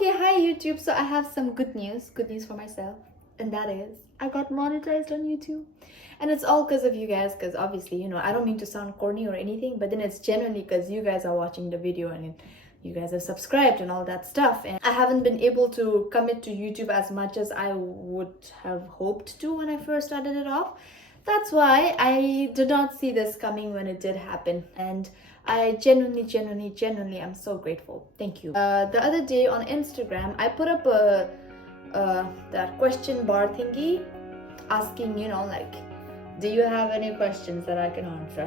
Okay, hi YouTube. So I have some good news for myself, and that is I got monetized on YouTube. And it's all because of you guys, because obviously, I don't mean to sound corny or anything, but then it's genuinely because you guys are watching the video and you guys have subscribed and all that stuff. And I haven't been able to commit to YouTube as much as I would have hoped to when I first started it off. That's why I did not see this coming when it did happen. And I genuinely am so grateful. Thank you. The other day on Instagram, I put up that question bar thingy asking, like, do you have any questions that I can answer?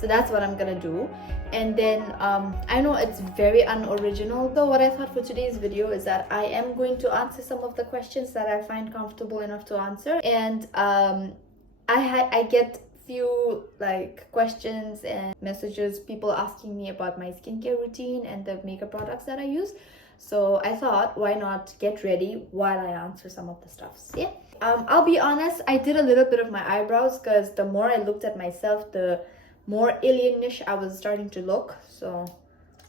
So that's what I'm gonna do. And then I know it's very unoriginal, so what I thought for today's video is that I am going to answer some of the questions that I find comfortable enough to answer. And I get few like questions and messages, people asking me about my skincare routine and the makeup products that I use. So I thought, why not get ready while I answer some of the stuffs. Yeah. I'll be honest, I did a little bit of my eyebrows because the more I looked at myself, the more alienish I was starting to look. So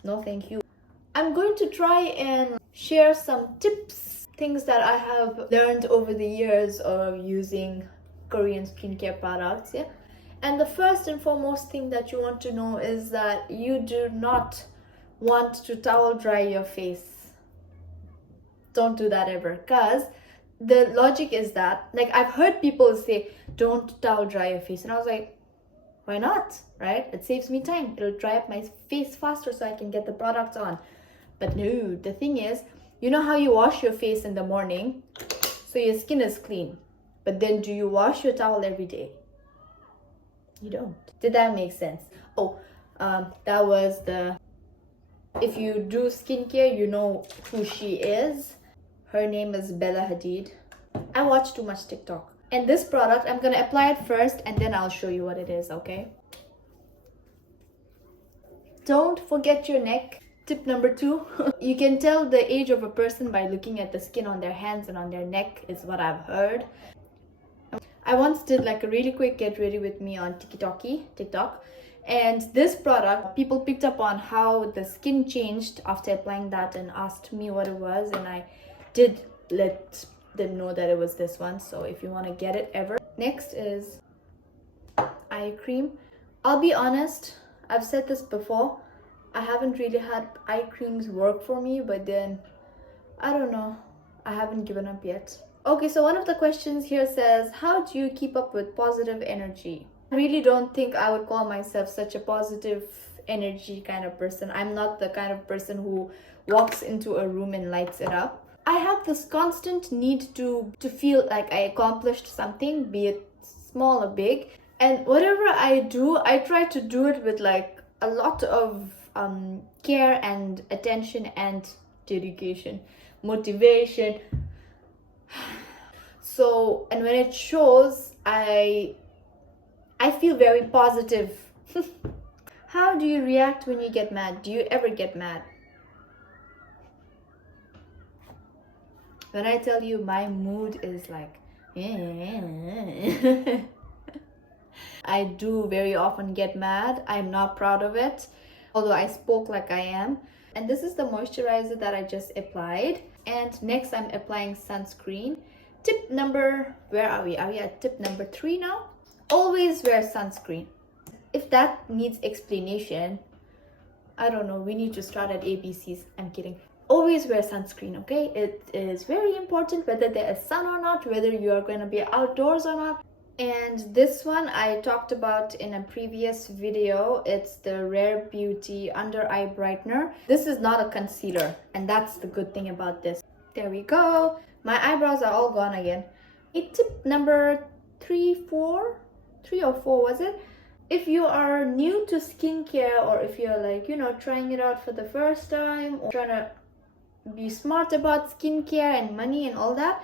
no thank you. I'm going to try and share some tips, things that I have learned over the years of using Korean skincare products. Yeah. And the first and foremost thing that you want to know is that you do not want to towel dry your face. Don't do that ever, because the logic is that, like, I've heard people say don't towel dry your face, and I was like, why not, right? It saves me time. It'll dry up my face faster so I can get the products on. But no, the thing is, you know how you wash your face in the morning so your skin is clean, but then do you wash your towel every day? You don't. Did that make sense? Oh, that was the, if you do skincare, you know who she is. Her name is Bella Hadid. I watch too much TikTok. And this product, I'm gonna apply it first and then I'll show you what it is, okay? Don't forget your neck. Tip number 2. You can tell the age of a person by looking at the skin on their hands and on their neck, is what I've heard. I once did like a really quick get ready with me on TikTok. And this product, people picked up on how the skin changed after applying that and asked me what it was. And I did let them know that it was this one. So if you want to get it ever. Next is eye cream. I'll be honest, I've said this before, I haven't really had eye creams work for me, but then I don't know, I haven't given up yet. Okay, so one of the questions here says, how do you keep up with positive energy? I really don't think I would call myself such a positive energy kind of person. I'm not the kind of person who walks into a room and lights it up. I have this constant need to feel like I accomplished something, be it small or big. And whatever I do, I try to do it with like a lot of care and attention and dedication, motivation. So, and when it shows, I feel very positive. How do you react when you get mad? Do you ever get mad? When I tell you my mood is like I do very often get mad. I'm not proud of it, although I spoke like I am. And this is the moisturizer that I just applied. And next I'm applying sunscreen. Tip number, where are we? Are we at tip number 3 now? Always wear sunscreen. If that needs explanation, I don't know, we need to start at ABCs. I'm kidding. Always wear sunscreen, okay? It is very important whether there is sun or not, whether you are going to be outdoors or not. And this one I talked about in a previous video. It's the Rare Beauty Under Eye Brightener. This is not a concealer, and that's the good thing about this. There we go. My eyebrows are all gone again. Tip number 3 or 4 was it? If you are new to skincare, or if you're like, trying it out for the first time, or trying to be smart about skincare and money and all that,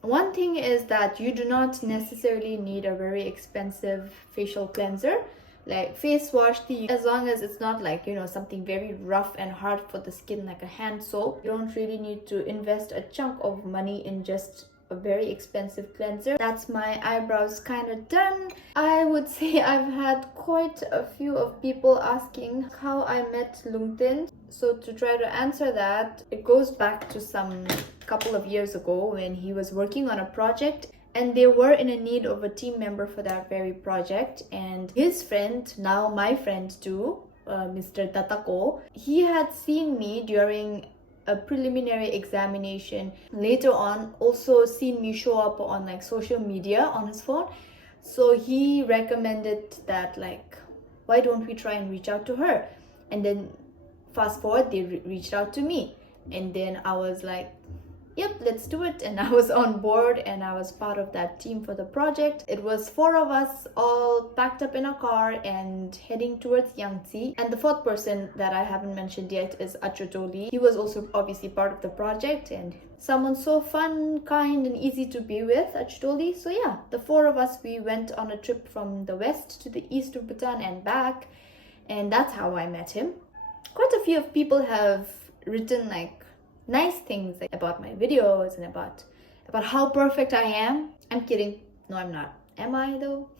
one thing is that you do not necessarily need a very expensive facial cleanser like face wash tea, as long as it's not like something very rough and hard for the skin like a hand soap. You don't really need to invest a chunk of money in just a very expensive cleanser. That's my eyebrows kind of done. I would say I've had quite a few of people asking how I met Lungtin. So to try to answer that, it goes back to some couple of years ago when he was working on a project and they were in a need of a team member for that very project. And his friend, now my friend too, Mr. Tatako, he had seen me during a preliminary examination. Later on, also seen me show up on like social media on his phone. So he recommended that like, why don't we try and reach out to her? And then fast forward, they reached out to me. And then I was like, yep, let's do it. And I was on board and I was part of that team for the project. It was 4 of us all packed up in a car and heading towards Yangtze. And the 4th person that I haven't mentioned yet is Achutoli. He was also obviously part of the project and someone so fun, kind and easy to be with, Achutoli. So yeah, the 4 of us, we went on a trip from the west to the east of Bhutan and back. And that's how I met him. Quite a few of people have written like nice things like, about my videos and about how perfect I am. I'm kidding. No, I'm not. Am I though?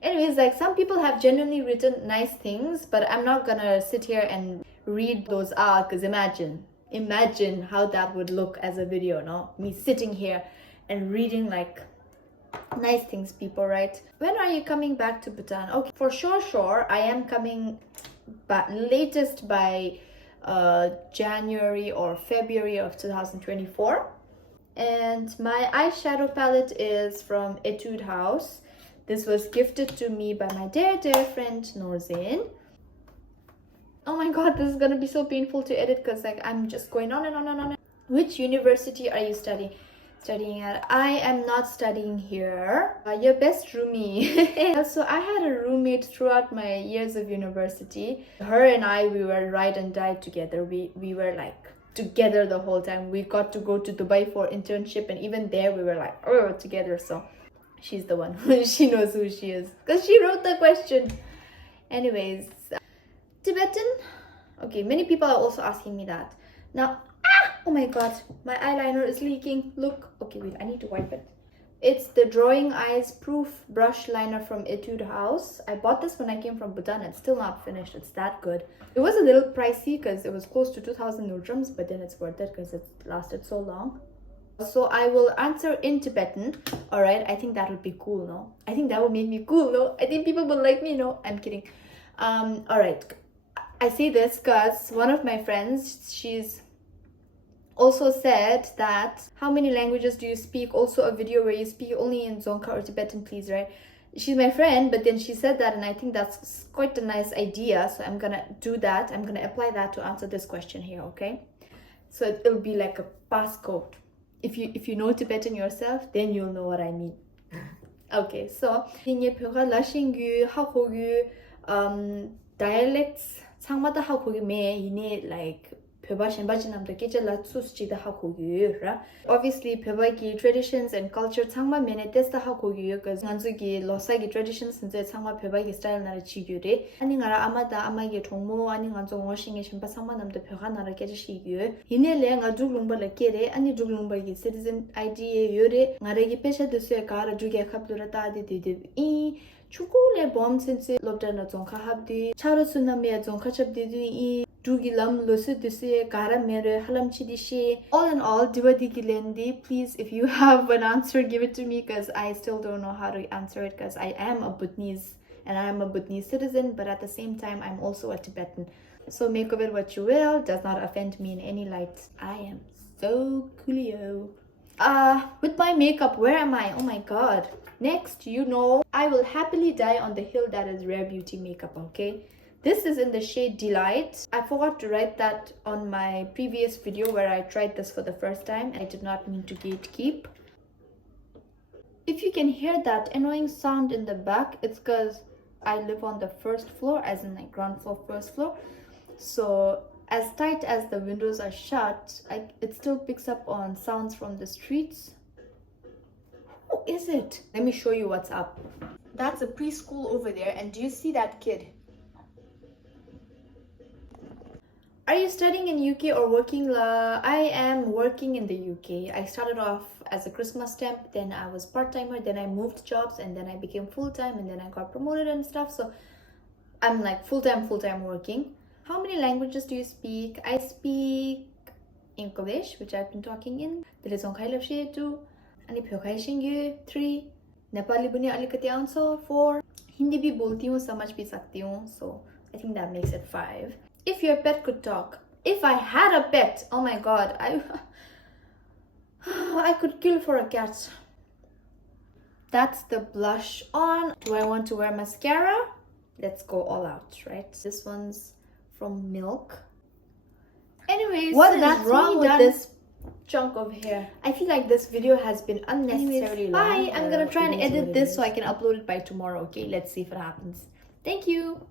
Anyways, like some people have genuinely written nice things, but I'm not gonna sit here and read those out because imagine how that would look as a video, no? Me sitting here and reading like nice things, people, right? When are you coming back to Bhutan? Okay, for sure, I am coming back latest by January or February of 2024. And my eyeshadow palette is from Etude House. This was gifted to me by my dear friend Norzin. Oh my god, this is gonna be so painful to edit because like I'm just going on and on and on. Which university are you studying at? I am not studying here. Your best roomie. So I had a roommate throughout my years of university. Her and I, we were ride and die together. We were like together the whole time. We got to go to Dubai for internship and even there we were like together. So she's the one. She knows who she is because she wrote the question. Anyways, Tibetan? Okay, many people are also asking me that. Now, oh my god, my eyeliner is leaking. Look. Okay, wait, I need to wipe it. It's the Drawing Eyes Proof Brush Liner from Etude House. I bought this when I came from Bhutan. It's still not finished. It's that good. It was a little pricey because it was close to 2,000 nurdrams, but then it's worth it because it lasted so long. So I will answer in Tibetan. Alright, I think that would be cool, no? I think that would make me cool, no? I think people will like me, no? I'm kidding. Alright. I say this because one of my friends, she's also said that how many languages do you speak? Also a video where you speak only in Dzongkha or Tibetan, please, right? She's my friend, but then she said that and I think that's quite a nice idea. So I'm gonna do that. I'm gonna apply that to answer this question here, okay? So it'll be like a passcode. If you know Tibetan yourself, then you'll know what I mean. Okay, so dialects 상마다 하고 매 이네 like 페바신바진남도 깨질라 수스지다 하고유라. Obviously 페바기 traditions and culture 상마 메네 테스트 하고유 because 한주기 로사기 traditions 진짜 상마 페바기 스타일 나라 지규리 아니가라 아마다 아마기 동모 아니 간종 워싱의 심바 상마남도 페가 나라 깨지시규 이네레 nga 주glung벌 깨레 아니 주glung벌기 citizen ID 요레 나라기 페샤드스에 가라 주게 갑도라 따디디디 이 추고레 범센스 롭다나 종카합디 차르스나메 종카첩디디 이 두기람 로스드스에 가라메르 할람치디시. All in all, diwadigilendi, please, if you have an answer, give it to me because I still don't know how to answer it because I am a Bhutanese and I am a Bhutanese citizen, but at the same time I'm also a Tibetan. So make of it what you will, does not offend me in any light. I am so coolio. With my makeup, where am I? Oh my god. Next, you know, I will happily die on the hill that is Rare Beauty makeup, okay? This is in the shade Delight. I forgot to write that on my previous video where I tried this for the first time. I did not mean to gatekeep. If you can hear that annoying sound in the back, it's because I live on the first floor, as in like ground floor, first floor. So as tight as the windows are shut, it still picks up on sounds from the streets. Who is it? Let me show you what's up. That's a preschool over there, and do you see that kid? Are you studying in UK or working? I am working in the UK. I started off as a Christmas temp, then I was part-timer, then I moved jobs, and then I became full-time, and then I got promoted and stuff. So I'm like full-time working. How many languages do you speak? I speak English, which I've been talking in. There is Onkhai 2, अनि Phyokhai Shingyu 3, Nepali पनि अलिकति आउँछ 4, Hindi भी बोलती हूँ, समझ भी सकती हूँ, so I think that makes it 5. If your pet could talk. If I had a pet, oh my god, I could kill for a cat. That's the blush on. Do I want to wear mascara? Let's go all out, right? This one's from Milk. Anyways, what is wrong with this chunk of hair? I feel like this video has been unnecessarily long. Bye. I'm gonna try and edit this so I can upload it by tomorrow. Okay, let's see if it happens. Thank you.